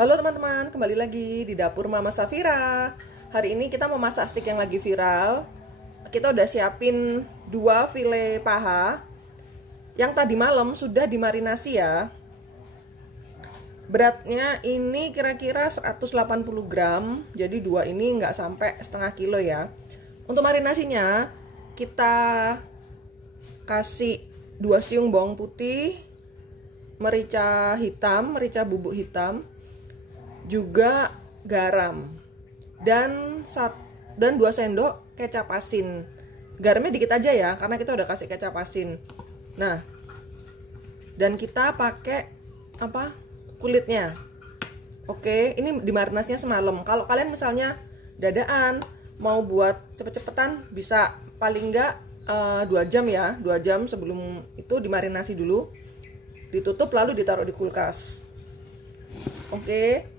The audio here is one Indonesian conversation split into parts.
Halo teman-teman, kembali lagi di dapur Mama Safira. Hari ini kita mau masak stik yang lagi viral. Kita udah siapin 2 file paha yang tadi malam sudah dimarinasi ya. Beratnya ini kira-kira 180 gram, jadi 2 ini nggak sampai setengah kilo ya. Untuk marinasinya kita kasih 2 siung bawang putih, merica hitam, merica bubuk hitam, juga garam dan 2 sendok kecap asin. Garamnya dikit aja ya karena kita udah kasih kecap asin. Nah, dan kita pakai kulitnya. Oke, ini dimarinasinya semalam. Kalau kalian misalnya dadaan mau buat cepet-cepetan bisa paling enggak 2 jam ya, 2 jam sebelum itu dimarinasi dulu, ditutup lalu ditaruh di kulkas. Oke.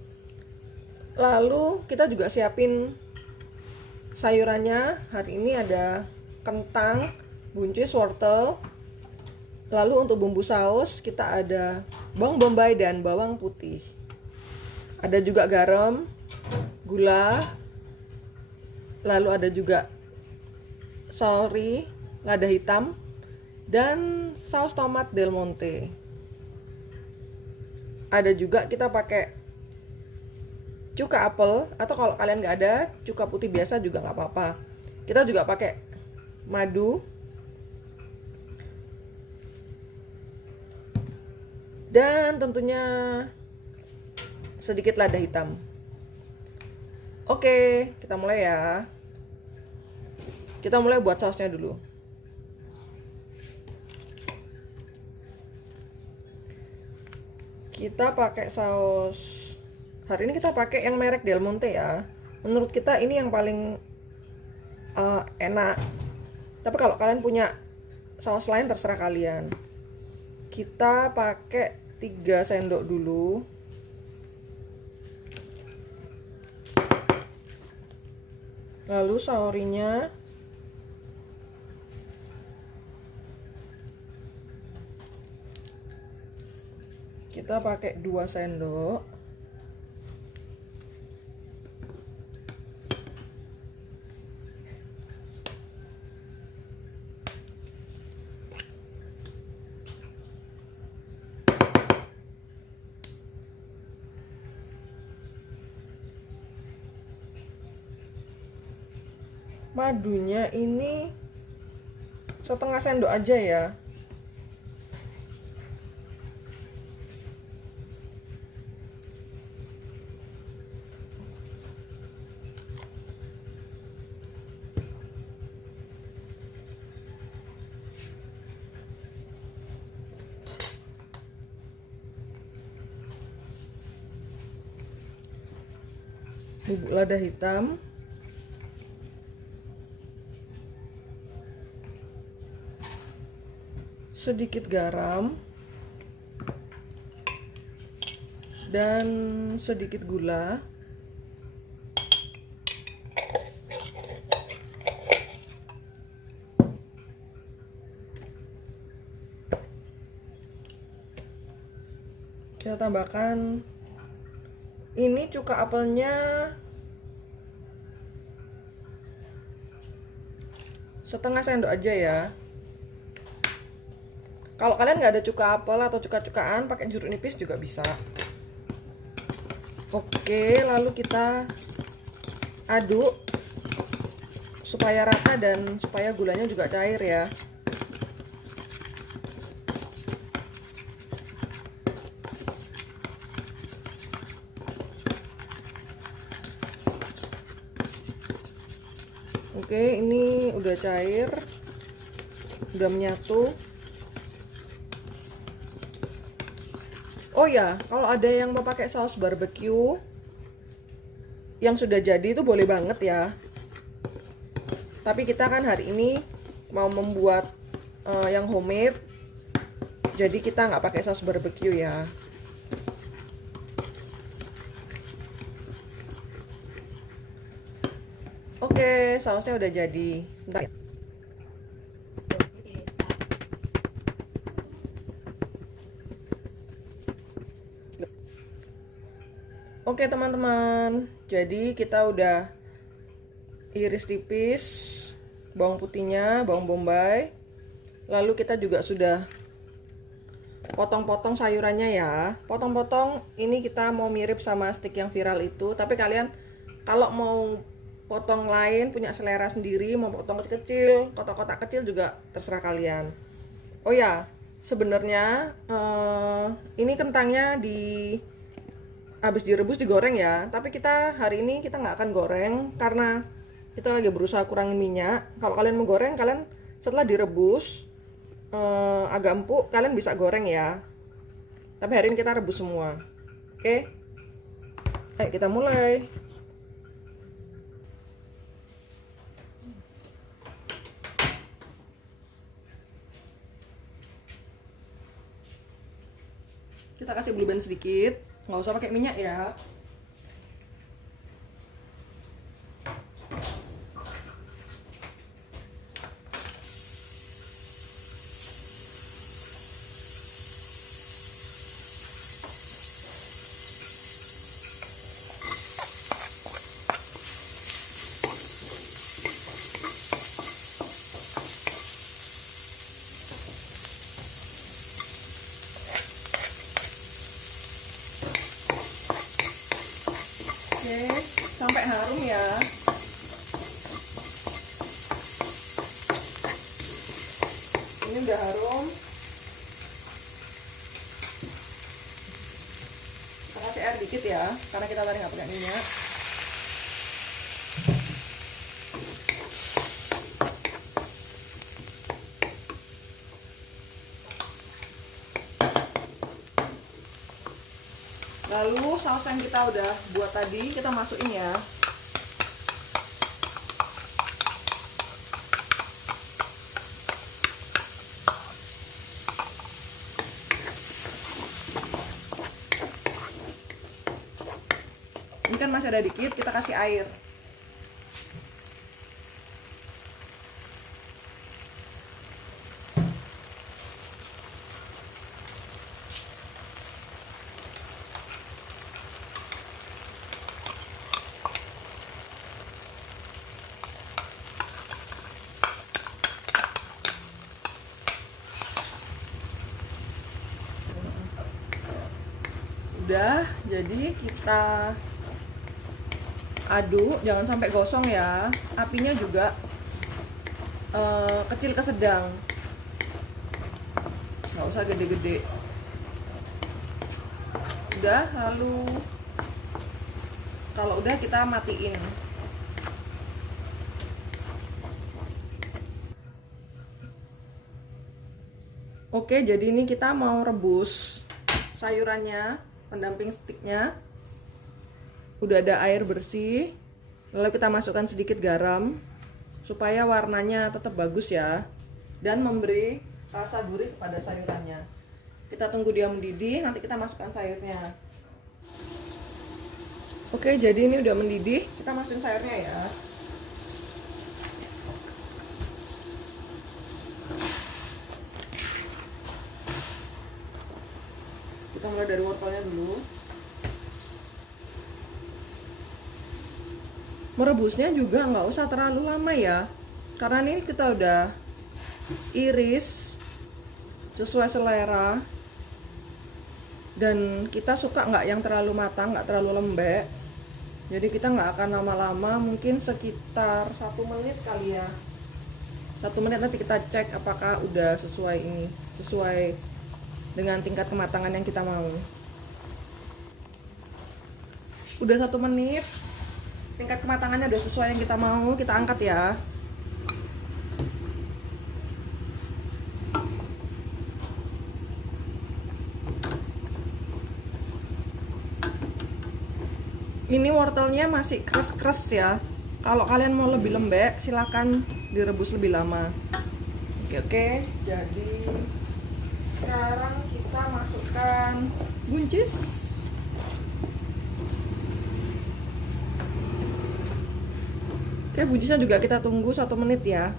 Lalu kita juga siapin sayurannya. Hari ini ada kentang, buncis, wortel. Lalu untuk bumbu saus kita ada bawang bombay dan bawang putih. Ada juga garam, gula. Lalu ada juga saori, lada hitam, dan saus tomat Del Monte. Ada juga kita pakai cuka apel, atau kalau kalian nggak ada cuka putih biasa juga nggak apa-apa. Kita juga pakai madu dan tentunya sedikit lada hitam. Oke, kita mulai ya. Kita mulai buat sausnya dulu. Kita pakai saus. Hari ini kita pakai yang merek Del Monte ya. Menurut kita ini yang paling enak. Tapi kalau kalian punya saus lain terserah kalian. Kita pakai 3 sendok dulu. Lalu saorinya kita pakai 2 sendok. Madunya ini setengah sendok aja ya. Bubuk lada hitam, sedikit garam, dan sedikit gula. Kita tambahkan ini cuka apelnya setengah sendok aja ya. Kalau kalian nggak ada cuka apel atau cuka-cukaan, pakai jeruk nipis juga bisa. Oke, lalu kita aduk supaya rata dan supaya gulanya juga cair ya. Oke, ini udah cair, udah menyatu. Oh ya, kalau ada yang mau pakai saus barbecue yang sudah jadi itu boleh banget ya. Tapi kita kan hari ini mau membuat yang homemade, jadi kita nggak pakai saus barbecue ya. Oke, sausnya udah jadi. Sebentar ya. Oke teman-teman, jadi kita udah iris tipis bawang putihnya, bawang bombay. Lalu kita juga sudah potong-potong sayurannya ya. Potong-potong ini kita mau mirip sama stick yang viral itu. Tapi kalian kalau mau potong lain, punya selera sendiri, mau potong kecil-kecil, kotak-kotak kecil juga terserah kalian. Oh ya, sebenarnya ini kentangnya habis direbus digoreng ya. Tapi kita hari ini kita nggak akan goreng karena kita lagi berusaha kurangin minyak. Kalau kalian mau goreng, kalian setelah direbus agak empuk, kalian bisa goreng ya. Tapi hari ini kita rebus semua. Oke, ayo kita mulai. Kita kasih blue band sedikit, nggak usah pakai minyak ya. Oke, sampai harum ya. Ini udah harum. Kita kasih air dikit ya, karena kita tadi nggak pakai minyak. Lalu saus yang kita udah buat tadi kita masukin ya. Ini kan masih ada dikit, kita kasih air. Udah, jadi kita aduk, jangan sampai gosong ya. Apinya juga kecil ke sedang, nggak usah gede-gede. Udah, lalu kalau udah kita matiin. Oke, jadi ini kita mau rebus sayurannya, pendamping sticknya. Udah ada air bersih. Lalu kita masukkan sedikit garam supaya warnanya tetap bagus ya, dan memberi rasa gurih pada sayurannya. Kita tunggu dia mendidih, nanti kita masukkan sayurnya. Oke, jadi ini udah mendidih, kita masukin sayurnya ya. Kita mulai dari wortelnya dulu. Merebusnya juga nggak usah terlalu lama ya, karena ini kita udah iris sesuai selera, dan kita suka nggak yang terlalu matang, nggak terlalu lembek. Jadi kita nggak akan lama-lama, mungkin sekitar 1 menit kali ya. 1 menit, nanti kita cek apakah udah sesuai dengan tingkat kematangan yang kita mau. Udah 1 menit, tingkat kematangannya udah sesuai yang kita mau, kita angkat ya. Ini wortelnya masih keras-keras ya. Kalau kalian mau lebih lembek, silakan direbus lebih lama. Oke, jadi sekarang kita masukkan buncis. Oke, buncisnya juga kita tunggu 1 menit ya.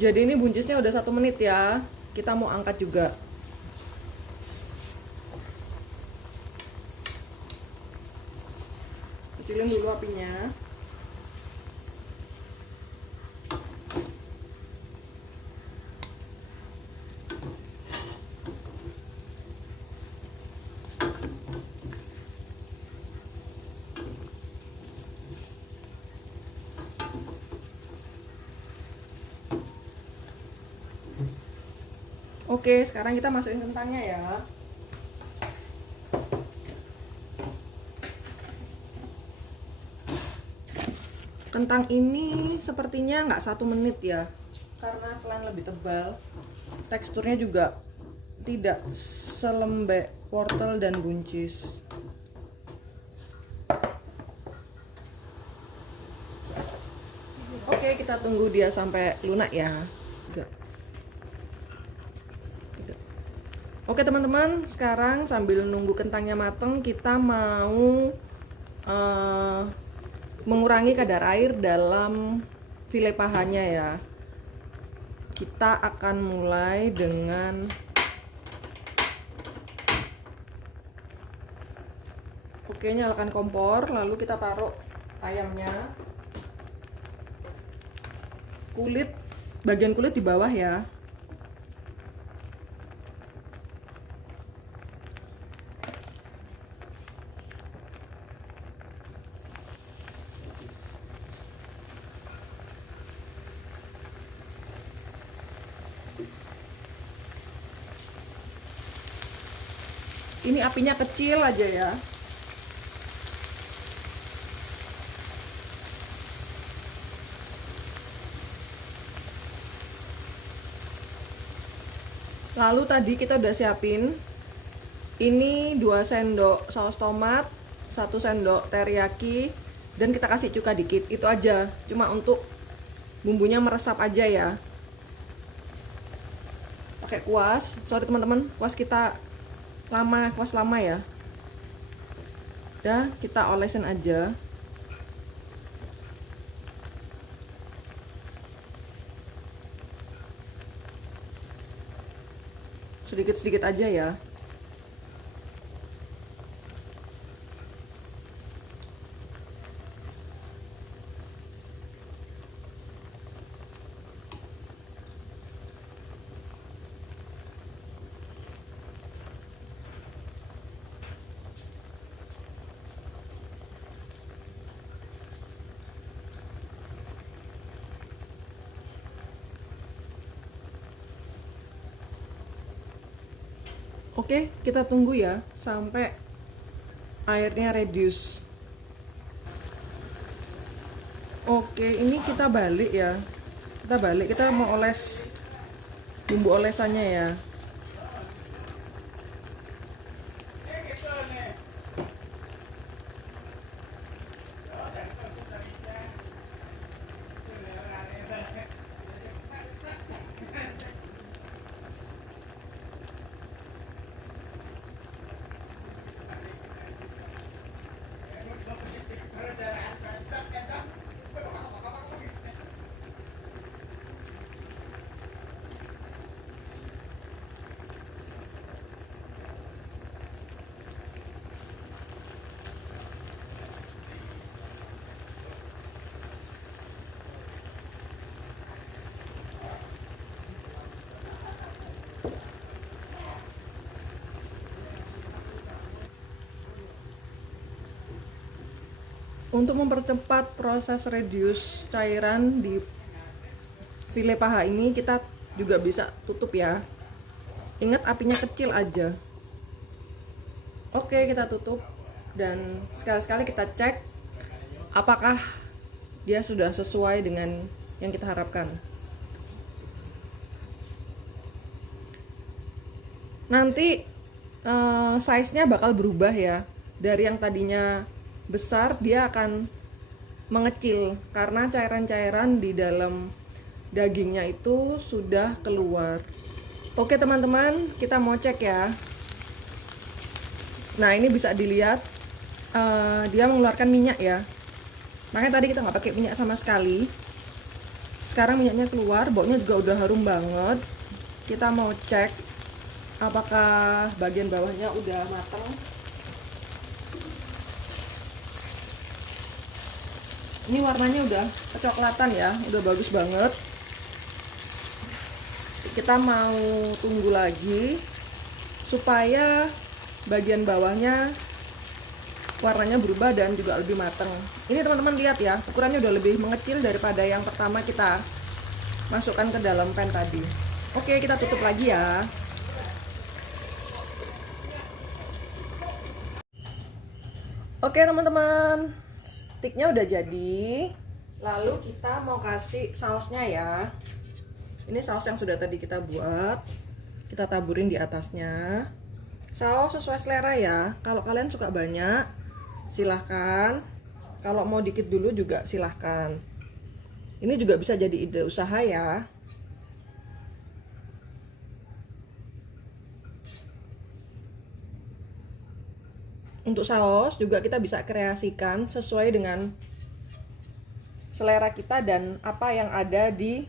Jadi ini buncisnya udah 1 menit ya. Kita mau angkat juga. kecilin dulu apinya. Oke, sekarang kita masukin kentangnya ya. Kentang ini sepertinya nggak 1 menit ya, karena selain lebih tebal, teksturnya juga tidak selembek wortel dan buncis. Oke, kita tunggu dia sampai lunak ya. Oke teman-teman, sekarang sambil nunggu kentangnya mateng, kita mau mengurangi kadar air dalam file pahanya ya. Kita akan mulai dengan nyalakan kompor, lalu kita taruh ayamnya. Bagian kulit di bawah ya. Ini apinya kecil aja ya. Lalu tadi kita udah siapin ini 2 sendok saus tomat, 1 sendok teriyaki, dan kita kasih cuka dikit. Itu aja, cuma untuk bumbunya meresap aja ya. Pakai kuas, sorry teman-teman, kuas lama ya. Udah, kita olesin aja. Sedikit-sedikit aja ya. Oke, kita tunggu ya sampai airnya reduce. Oke, ini kita balik ya. Kita mau oles bumbu olesannya ya. Untuk mempercepat proses reduce cairan di file paha ini, kita juga bisa tutup ya. Ingat apinya kecil aja. Oke, kita tutup dan sekali-sekali kita cek apakah dia sudah sesuai dengan yang kita harapkan. Nanti size-nya bakal berubah ya. Dari yang tadinya besar, dia akan mengecil karena cairan-cairan di dalam dagingnya itu sudah keluar. Oke teman-teman, kita mau cek ya. Nah, ini bisa dilihat dia mengeluarkan minyak ya. Makanya tadi kita nggak pakai minyak sama sekali. Sekarang minyaknya keluar, baunya juga udah harum banget. Kita mau cek apakah bagian bawahnya udah matang. Ini warnanya udah kecoklatan ya, udah bagus banget. Kita mau tunggu lagi supaya bagian bawahnya warnanya berubah dan juga lebih matang. Ini teman-teman lihat ya, ukurannya udah lebih mengecil daripada yang pertama kita masukkan ke dalam pan tadi. Oke, kita tutup lagi ya. Oke teman-teman, sticknya udah jadi. Lalu kita mau kasih sausnya ya. Ini saus yang sudah tadi kita buat. Kita taburin di atasnya. Saus sesuai selera ya. Kalau kalian suka banyak, silahkan. Kalau mau dikit dulu juga silahkan. Ini juga bisa jadi ide usaha ya. Untuk saus juga kita bisa kreasikan sesuai dengan selera kita dan apa yang ada di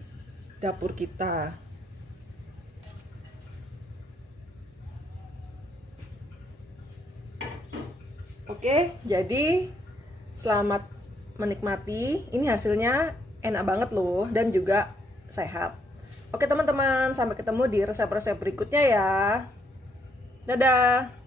dapur kita. Oke, jadi selamat menikmati. Ini hasilnya enak banget loh dan juga sehat. Oke teman-teman, sampai ketemu di resep-resep berikutnya ya. Dadah.